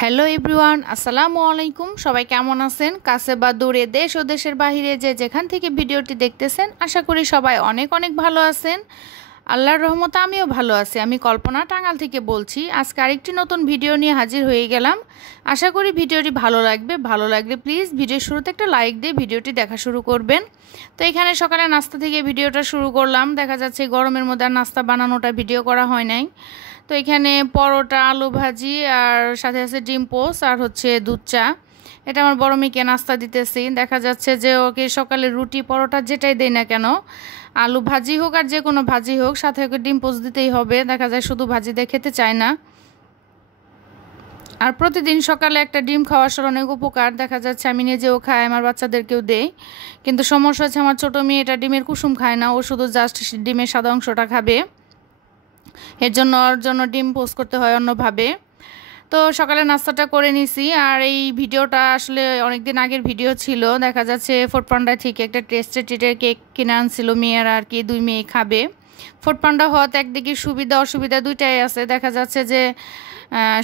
Hello everyone, আসসালামু আলাইকুম। সবাই কেমন আছেন? কাছে বা দূরে, দেশ ও দেশের বাহিরে যে যেখান থেকে ভিডিওটি দেখতেছেন, আশা করি সবাই অনেক অনেক ভালো আছেন। আল্লাহর রহমতে আমিও ভালো আছি। আমি কল্পনা, টাঙ্গাল থেকে বলছি। আজকে আরেকটি নতুন ভিডিও নিয়ে হাজির হয়ে গেলাম। আশা করি ভিডিওটি ভালো লাগবে। ভালো লাগলে প্লিজ ভিডিওর শুরুতে একটা লাইক দিয়ে ভিডিওটি দেখা শুরু করবেন। তো এখানে সকালে নাস্তা থেকে ভিডিওটা শুরু করলাম। দেখা যাচ্ছে গরমের মধ্যে আর নাস্তা বানানোটা ভিডিও করা হয় নাই। তো এখানে পরোটা, আলু ভাজি আর সাথে আছে ডিম পোস্ট আর হচ্ছে দুধ চা। এটা আমার বড় মেয়েকে নাস্তা দিতেছি। দেখা যাচ্ছে যে ওকে সকালে রুটি পরোটা যেটাই দেই না কেন, আলু ভাজি হোক আর যে কোনো ভাজি হোক, সাথে ওকে ডিম পোস্ট দিতেই হবে। দেখা যায় শুধু ভাজি দিয়ে খেতে চায় না। আর প্রতিদিন সকালে একটা ডিম খাওয়া আসলে অনেক উপকার। দেখা যাচ্ছে আমি নিজেও খাই, আমার বাচ্চাদেরকেও দেই। কিন্তু সমস্যা হচ্ছে আমার ছোটো মেয়ে এটা ডিমের কুসুম খায় না, ও শুধু জাস্ট ডিমের সাদা অংশটা খাবে। এর জন্য ওর জন্য ডিম পোস্ট করতে হয় অন্যভাবে। তো সকালে নাস্তাটা করে নিছি। আর এই ভিডিওটা আসলে অনেক দিন আগের ভিডিও ছিল। দেখা যাচ্ছে ফুড পান্ডা থেকে একটা টেস্টেড ট্রিটের কেক কিনে আনছিল মেয়ের, আর কি 2 মেয়ে খাবে। ফুড পান্ডা হওয়াতে একদিকে সুবিধা অসুবিধা দুইটাই আছে। দেখা যাচ্ছে যে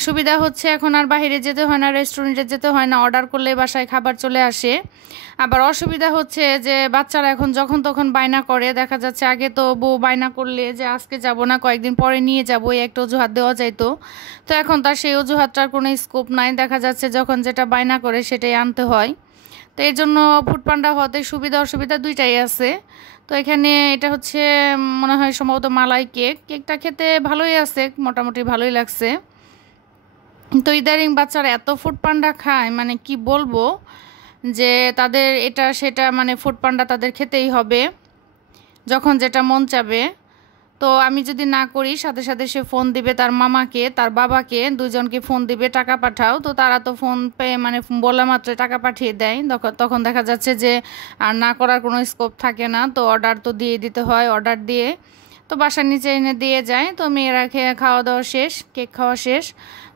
সুবিধা হচ্ছে এখন আর বাইরে যেতে হয় না, রেস্টুরেন্টে যেতে হয় না, অর্ডার করলে বাসায় খাবার চলে আসে। আবার অসুবিধা হচ্ছে যে বাচ্চারা এখন যখন তখন বায়না করে। দেখা যাচ্ছে আগে তো বউ বায়না করলে যে আজকে যাব না, কয়েকদিন পরে নিয়ে যাবো, এই একটা অজুহাত দেওয়া যাইতো। তো এখন তার সেই অজুহাতটার কোনো স্কোপ নাই। দেখা যাচ্ছে যখন যেটা বায়না করে সেটাই আনতে হয়। তো এই জন্য ফুড পান্ডা হতে সুবিধা অসুবিধা দুইটাই আছে। তো এখানে এটা হচ্ছে মনে হয় সম্ভবত মালাই কেক। কেকটা খেতে ভালোই আছে, মোটামুটি ভালোই লাগছে। তো ইদারিং বাচ্চারা এত ফুড পান্ডা খায়, মানে কি বলবো, যে তাদের এটা সেটা মানে ফুড পান্ডা তাদের খেতেই হবে যখন যেটা মন চাবে। তো আমি যদি না করি, সাথে সাথে সে ফোন দিবে তার মামাকে, তার বাবাকে, দুজনকে ফোন দিবে টাকা পাঠাও। তো তারা তো ফোন পে মানে বলা মাত্র টাকা পাঠিয়ে দেয়। তখন দেখা যাচ্ছে যে আর না করার কোনো স্কোপ থাকে না। তো অর্ডার তো দিয়ে দিতে হয়, অর্ডার দিয়ে তো বাসার নিচে এনে দিয়ে যায়। তো মেয়েরা খাওয়া দাওয়া শেষ, কেক খাওয়া শেষ।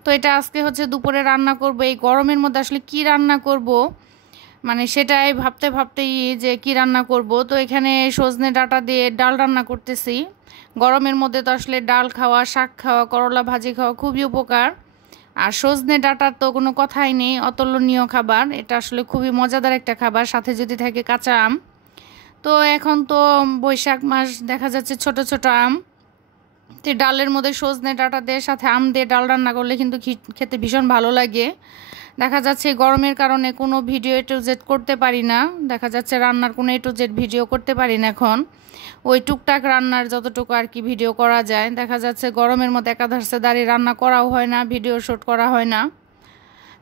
তো এটা আজকে হচ্ছে দুপুরে রান্না করব। এই গরমের মধ্যে আসলে কি রান্না করব, মানে সেটাই ভাবতে ভাবতেই যে কি রান্না করব। তো এখানে সজনে ডাঁটা দিয়ে ডাল রান্না করতেছি। গরমের মধ্যে তো আসলে ডাল খাওয়া, শাক খাওয়া, করলা ভাজি খাওয়া খুবই উপকার। আর সজনে ডাঁটার তো কোনো কথাই নেই, অতুলনীয় খাবার। এটা আসলে খুবই মজাদার একটা খাবার, সাথে যদি থাকে কাঁচা আম। তো এখন তো বৈশাখ মাস, দেখা যাচ্ছে ছোট ছোট আম। তো ডালের মধ্যে সজনে ডাঁটা দিয়ে সাথে আম দিয়ে ডাল রান্না করলে কিন্তু খেতে ভীষণ ভালো লাগে। দেখা যাচ্ছে গরমের কারণে কোনো ভিডিও এ টু জেড করতে পারি না। দেখা যাচ্ছে রান্নার কোনো এ টু জেড ভিডিও করতে পারি না এখন। ওই টুকটাক রান্নার যতটুকু আর কি ভিডিও করা যায়। দেখা যাচ্ছে গরমের মধ্যে একাধারে দাঁড়িয়ে রান্না করাও হয় না, ভিডিও শ্যুট করা হয় না।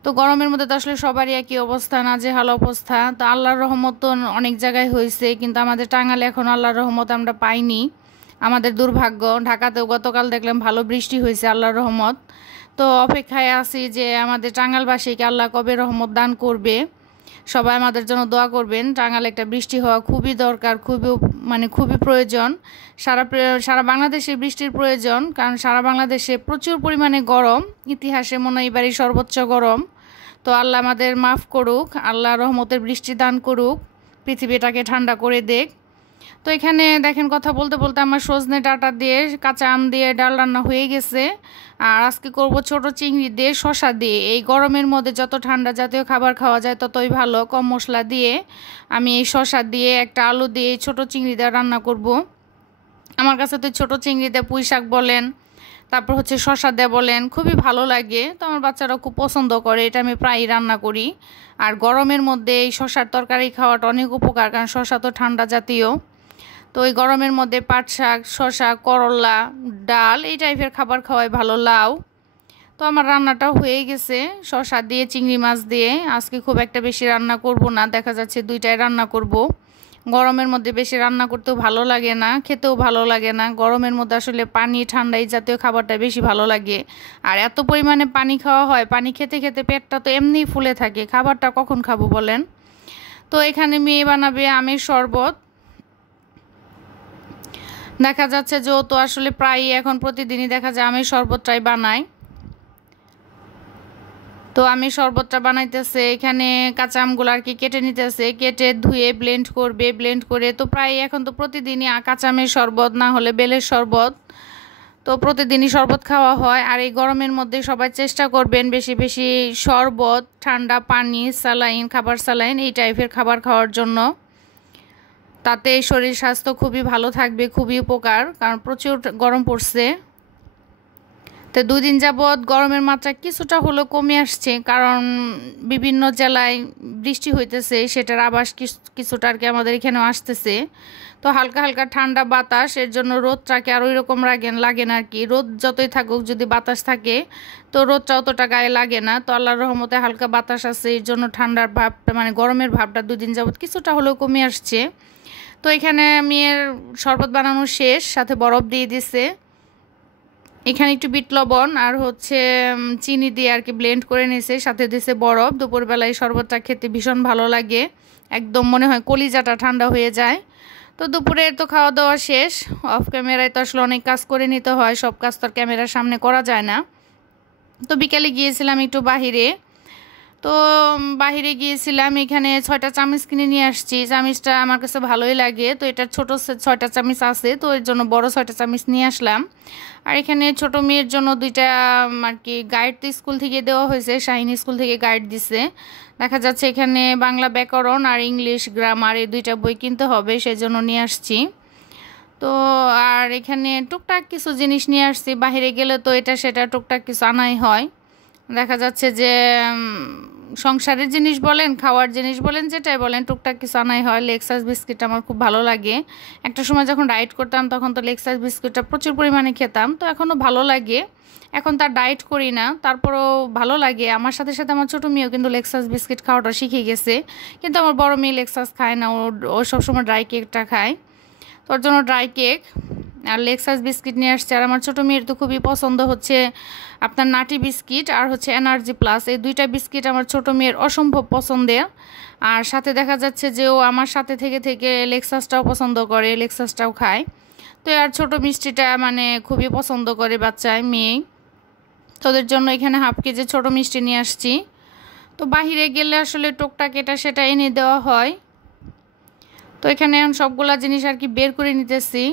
তো গরমের মধ্যে তো আসলে সবারই একই অবস্থা, নাজেহাল অবস্থা। তো আল্লাহর রহমত তো অনেক জায়গায় হয়েছে, কিন্তু আমাদের টাঙ্গালে এখন আল্লাহর রহমত আমরা পাইনি। আমাদের দুর্ভাগ্য। ঢাকাতেও গতকাল দেখলাম ভালো বৃষ্টি হয়েছে, আল্লাহর রহমত। তো অপেক্ষায় আছি যে আমাদের টাঙ্গালবাসীকে আল্লাহ কবে রহমত দান করবে। সবাই আমাদের জন্য দোয়া করবেন। টাঙ্গালে একটা বৃষ্টি হওয়া খুবই দরকার, খুবই প্রয়োজন। সারা বাংলাদেশে বৃষ্টির প্রয়োজন, কারণ সারা বাংলাদেশে প্রচুর পরিমাণে গরম। ইতিহাসে মনে হয় এবারই সর্বোচ্চ গরম। তো আল্লাহ আমাদের মাফ করুক, আল্লাহ রহমতের বৃষ্টি দান করুক, পৃথিবীটাকে ঠান্ডা করে দেখ। তো এখানে দেখেন কথা বলতে বলতে আমার সজনে ডাঁটা দিয়ে কাঁচা আম দিয়ে ডাল রান্না হয়ে গেছে। আর আজকে করব ছোট চিংড়ি দিয়ে শসা দিয়ে। এই গরমের মধ্যে যত ঠান্ডা জাতীয় খাবার খাওয়া যায় ততই ভালো। কম মশলা দিয়ে আমি এই শসা দিয়ে, একটা আলু দিয়ে ছোট চিংড়ি দিয়ে রান্না করব। আমার কাছে তো ছোট চিংড়ি দিয়ে পুঁই শাক বলেন, তারপর হচ্ছে শসা দিয়ে বলেন, খুবই ভালো লাগে। তো আমার বাচ্চারাও খুব পছন্দ করে, এটা আমি প্রায়ই রান্না করি। আর গরমের মধ্যে এই শসার তরকারি খাওয়াটা অনেক উপকার, কারণ শসা তো ঠান্ডা জাতীয়। তো ওই গরমের মধ্যে পাট শাক, শসা, করলা, ডাল এই টাইপের খাবার খাওয়াই ভালো। লাউ। তো আমার রান্নাটাও হয়ে গেছে শসা দিয়ে, চিংড়ি মাছ দিয়ে। আজকে খুব একটা বেশি রান্না করব না, দেখা যাচ্ছে 2টাই রান্না করব। গরমের মধ্যে বেশি রান্না করতেও ভালো লাগে না, খেতেও ভালো লাগে না। গরমের মধ্যে আসলে পানি, ঠান্ডা এই জাতীয় খাবারটা বেশি ভালো লাগে। আর এত পরিমাণে পানি খাওয়া হয়, পানি খেতে খেতে পেটটা তো এমনিই ফুলে থাকে, খাবারটা কখন খাবো বলেন। তো এখানে মেয়ে বানাবে আমের শরবত। দেখা যাচ্ছে যে ও তো আসলে প্রায়ই এখন প্রতিদিনই দেখা যায় আমের শরবতটাই বানায়। তো আমি শরবতটা বানাইতেছে। এখানে কাঁচা আমগুলো আর কি কেটে নিতেছে, কেটে ধুয়ে ব্লেন্ড করবে। ব্লেন্ড করে তো প্রায় এখন তো প্রতিদিনই কাঁচা আমের শরবত, না হলে বেলের শরবত। তো প্রতিদিনই শরবত খাওয়া হয়। আর এই গরমের মধ্যে সবাই চেষ্টা করবেন বেশি বেশি শরবত, ঠান্ডা পানি, স্যালাইন, খাবার স্যালাইন এই টাইপের খাবার খাওয়ার জন্য। তাতে শরীর স্বাস্থ্য খুবই ভালো থাকবে, খুবই উপকার, কারণ প্রচুর গরম পড়ছে। তো 2 দিন যাবৎ গরমের মাত্রা কিছুটা হলেও কমে আসছে, কারণ বিভিন্ন জেলায় বৃষ্টি হইতেছে, সেটার আভাস কিছুটা আর কি আমাদের এখানেও আসতেছে। তো হালকা হালকা ঠান্ডা বাতাস, এর জন্য রোদটাকে আর ওই রকম লাগে না আর কি। রোদ যতই থাকুক, যদি বাতাস থাকে তো রোদটা অতটা গায়ে লাগে না। তো আল্লাহর রহমতে হালকা বাতাস আছে, এর জন্য ঠান্ডার ভাবটা মানে গরমের ভাবটা 2 দিন যাবৎ কিছুটা হলেও কমে আসছে। তো এখানে মেয়ের শরবত বানানো শেষ, সাথে বরফ দিয়ে দিছে। এখানে একটু বিট লবণ আর হচ্ছে চিনি দিয়ে আর কি ব্লেন্ড করে নিয়েছে, সাথে দিয়েছে বরফ। দুপুরবেলায় শরবতটা খেতে ভীষণ ভালো লাগে, একদম মনে হয় কলিজাটা ঠান্ডা হয়ে যায়। তো দুপুরের তো খাওয়া দাওয়া শেষ। অফ ক্যামেরায় তো আসলে অনেক কাজ করে নিতে হয়, সব কাজ তো আর ক্যামেরার সামনে করা যায় না। তো বিকালে গিয়েছিলাম একটু বাহিরে। তো বাহিরে গিয়েছিলাম, এখানে 6টা চামচ কিনে নিয়ে আসছি। চামচটা আমার কাছে ভালোই লাগে, তো এটা ছোট 6টা চামচ আছে, তো এর জন্য বড় 6টা চামচ নিয়ে আসলাম। আর এখানে ছোট মেয়ের জন্য 2টা আর কি গাইড তো স্কুল থেকে দেওয়া হয়েছে, শাহিন স্কুল থেকে গাইড দিছে। দেখা যাচ্ছে এখানে বাংলা ব্যাকরণ আর ইংলিশ গ্রামার এই 2টা বই কিনতে হবে, সেজন্য নিয়ে আসছি। তো আর এখানে টুকটাক কিছু জিনিস নিয়ে আসছি, বাহিরে গেলে তো এটা সেটা টুকটাক কিছু আনাই হয়। দেখা যাচ্ছে যে সংসারের জিনিস বলেন, খাওয়ার জিনিস বলেন, যেটাই বলেন টুকটাক কিছু আনাই হয়। লেক্সাস বিস্কিট আমার খুব ভালো লাগে। একটা সময় যখন ডায়েট করতাম তখন তো লেক্সাস বিস্কিটটা প্রচুর পরিমাণে খেতাম, তো এখনও ভালো লাগে। এখন তার ডায়েট করি না, তারপরও ভালো লাগে। আমার সাথে সাথে আমার ছোটো মেয়েও কিন্তু লেক্সাস বিস্কিট খাওয়াটা শিখে গেছে, কিন্তু আমার বড় মেয়ে লেক্সাস খায় না, ও সবসময় ড্রাই কেকটা খায়। তোর জন্য ড্রাই কেক আর লেক্সাস বিস্কিট নিয়ে আসছে। আর আমার ছোটো মেয়ের তো খুবই পছন্দ হচ্ছে আপনার নাটি বিস্কিট আর হচ্ছে এনার্জি প্লাস, এই 2টা বিস্কিট আমার ছোটো মেয়ের অসম্ভব পছন্দের। আর সাথে দেখা যাচ্ছে যে ও আমার সাথে থেকে থেকে লেক্সাসটাও পছন্দ করে, লেক্সাসটাও খায়। তো আর ছোটো মিষ্টিটা মানে খুবই পছন্দ করে বাচ্চায়, মেয়ে। তোদের জন্য এখানে হাফ কেজি ছোটো মিষ্টি নিয়ে আসছি। তো বাহিরে গেলে আসলে টুকটাক এটা সেটা এনে দেওয়া হয়। তো এখানে এখন সবগুলা জিনিস আর কি বের করে নিতেছি,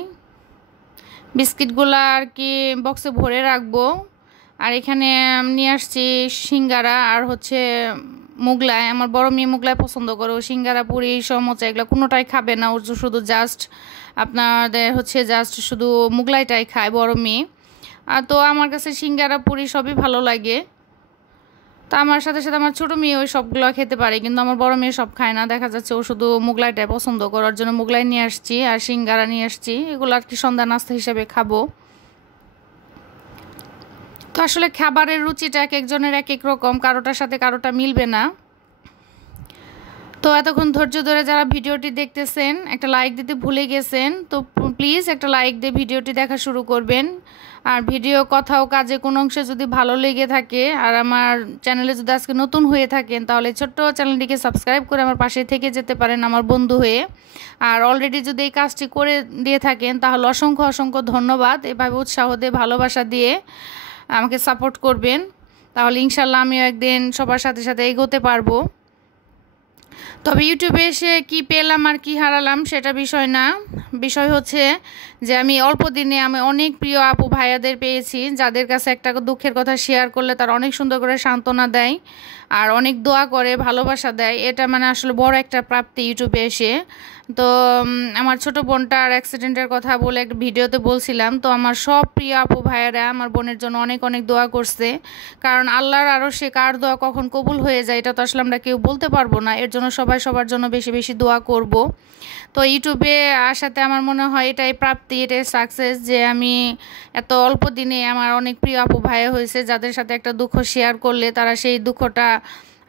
বিস্কিটগুলো আর কি বক্সে ভরে রাখবো। আর এখানে নিয়ে আসছি সিঙ্গারা আর হচ্ছে মোগলাই। আমার বড় মেয়ে মোগলাই পছন্দ করে, ও সিঙ্গারা পুরি সমোচা এগুলো কোনোটাই খাবে না, ওর শুধু জাস্ট আপনাদের হচ্ছে জাস্ট শুধু মোগলাইটাই খায় বড় মেয়ে। আর তো আমার কাছে সিঙ্গারা পুরি সবই ভালো লাগে। তা আমার সাথে সাথে আমার ছোটো মেয়ে ওই সবগুলো খেতে পারে, কিন্তু আমার বড় মেয়ে সব খায় না। দেখা যাচ্ছে ও শুধু মোগলাইটাই পছন্দ করার জন্য মোগলাই নিয়ে আসছি আর সিঙ্গারা নিয়ে আসছি, এগুলো আর কি সন্ধ্যা নাস্তা হিসেবে খাবো। তো আসলে খাবারের রুচিটা এক একজনের এক এক রকম, কারোটার সাথে কারোটা মিলবে না। তো এতক্ষণ ধৈর্য ধরে যারা ভিডিওটি দেখতেছেন, একটা লাইক দিতে ভুলে গেছেন, তো প্লিজ একটা লাইক দিয়ে ভিডিওটি দেখা শুরু করবেন। আর ভিডিও কথা ও কাজে কোনো অংশে যদি ভালো লেগে থাকে আর আমার চ্যানেলে যদি আজকে নতুন হয়ে থাকেন, তাহলে ছোট্ট চ্যানেলটিকে সাবস্ক্রাইব করে আমার পাশে থেকে যেতে পারেন আমার বন্ধু হয়ে। আর অলরেডি যদি এই কাজটি করে দিয়ে থাকেন তাহলে অসংখ্য অসংখ্য ধন্যবাদ। এভাবে উৎসাহ দিয়ে ভালোবাসা দিয়ে আমাকে সাপোর্ট করবেন, তাহলে ইনশাল্লাহ আমিও একদিন সবার সাথে সাথে এগোতে পারবো। তবে ইউটিউবে এসে কি পেলাম আর কি হারালাম সেটা বিষয় না, বিষয় হচ্ছে যে আমি অল্প দিনে আমি অনেক প্রিয় আপু ভাইয়াদের পেয়েছি, যাদের কাছে একটা দুঃখের কথা শেয়ার করলে তারা অনেক সুন্দর করে সান্ত্বনা দেয় আর অনেক দোয়া করে, ভালোবাসা দেয়। এটা মানে আসলে বড় একটা প্রাপ্তি ইউটিউবে এসে। তো আমার ছোট বোনটার অ্যাক্সিডেন্টের কথা বলে একটা ভিডিওতে বলছিলাম, তো আমার সব প্রিয় আপু ভাইয়ারা আমার বোনের জন্য অনেক অনেক দোয়া করছে, কারণ আল্লাহর আরও সে কার দোয়া কখন কবুল হয়ে যায় এটা তো আসলে আমরা কেউ বলতে পারবো না। এর জন্য সবাই সবার জন্য বেশি বেশি দোয়া করব। তো ইউটিউবে আসাতে আমার মনে হয় এটাই প্রাপ্তি, এটাই সাকসেস যে আমি এত অল্প দিনে আমার অনেক প্রিয় আপু ভাইয়া হয়েছে, যাদের সাথে একটা দুঃখ শেয়ার করলে তারা সেই দুঃখটা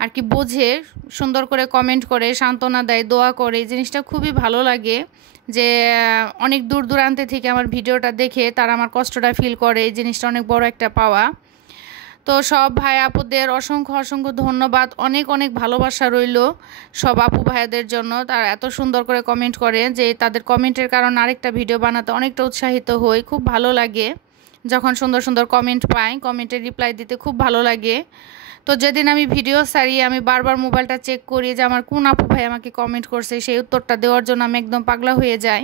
আর কি বোঝে, সুন্দর করে কমেন্ট করে, সান্ত্বনা দেয়, দোয়া করে। এই জিনিসটা খুবই ভালো লাগে যে অনেক দূর দূরান্তে থেকে আমার ভিডিওটা দেখে তারা আমার কষ্টটা ফিল করে, এই জিনিসটা অনেক বড় একটা পাওয়া। তো সব ভাই আপুদের অসংখ্য অসংখ্য ধন্যবাদ, অনেক অনেক ভালোবাসা রইল সব আপু ভাইয়াদের জন্য। তারা এত সুন্দর করে কমেন্ট করে যে তাদের কমেন্টের কারণে আরেকটা ভিডিও বানাতে অনেকটা উৎসাহিত হই। খুব ভালো লাগে যখন সুন্দর সুন্দর কমেন্ট পাই, কমেন্টের রিপ্লাই দিতে খুব ভালো লাগে। তো যেদিন আমি ভিডিও ছাড়ি আমি বারবার মোবাইলটা চেক করি যে আমার কোন আপু ভাই আমাকে কমেন্ট করছে, সেই উত্তরটা দেওয়ার জন্য আমি একদম পাগলা হয়ে যাই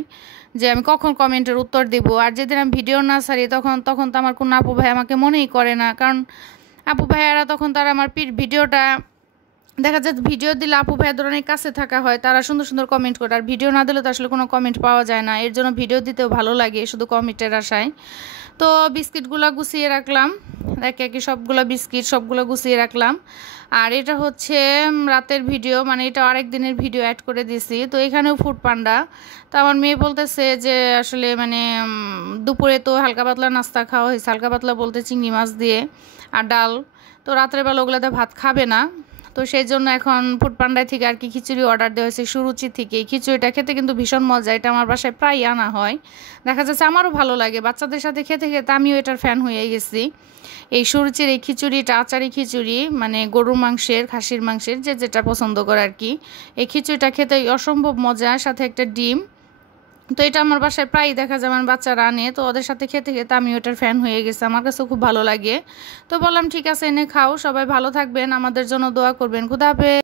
যে আমি কখন কমেন্টের উত্তর দিব। আর যেদিন আমি ভিডিও না ছাড়ি তখন তো আমার কোন আপু ভাই আমাকে মনেই করে না, কারণ আপু ভাইয়ারা তখন তারা আমার ভিডিওটা দেখা যায়, ভিডিও দিলে আপু ভাইয়াদের অনেক কাছে থাকা হয়, তারা সুন্দর সুন্দর কমেন্ট করে, আর ভিডিও না দিলে তো আসলে কোনো কমেন্ট পাওয়া যায় না, এর জন্য ভিডিও দিতেও ভালো লাগে শুধু কমেন্টের আশায়। তো বিস্কিটগুলো গুছিয়ে রাখলাম, একে একে সবগুলো বিস্কিট সবগুলো গুছিয়ে রাখলাম। আর এটা হচ্ছে রাতের ভিডিও, মানে এটা আরেক দিনের ভিডিও অ্যাড করে দিছি। তো এখানেও ফুড পান্ডা। তো আমার মেয়ে বলতেছে যে আসলে মানে দুপুরে তো হালকা পাতলা নাস্তা খাওয়া হয়েছে, হালকা পাতলা বলতে চিংড়ি মাছ দিয়ে আর ডাল, তো রাত্রের বেলা ওগুলোতে ভাত খাবে না। তো সেই জন্য এখন ফুড পান্ডায় থেকে আর কি খিচুড়ি অর্ডার দেওয়া হয়েছে সুরুচি থেকে। খিচুড়িটা খেতে কিন্তু ভীষণ মজা, এটা আমার বাসায় প্রায় আনা হয়, দেখা যাচ্ছে আমারও ভালো লাগে, বাচ্চাদের সাথে খেতে খেতে আমিও এটার ফ্যান হয়ে গেছি। এই সুরুচির এই খিচুড়িটা আচারি খিচুড়ি, মানে গরুর মাংসের খাসির মাংসের যে যেটা পছন্দ করে আর কি। এই খিচুড়িটা খেতে অসম্ভব মজা, সাথে একটা ডিম। তো এটা আমার বাসায় প্রায়ই দেখা যায় আমার বাচ্চারা আনে, তো ওদের সাথে খেতে খেতে আমি ওটার ফ্যান হয়ে গেছি, আমার কাছেও খুব ভালো লাগে। তো বললাম ঠিক আছে এনে খাও, সবাই ভালো থাকবেন, আমাদের জন্য দোয়া করবেন। খুদা হাফেজ।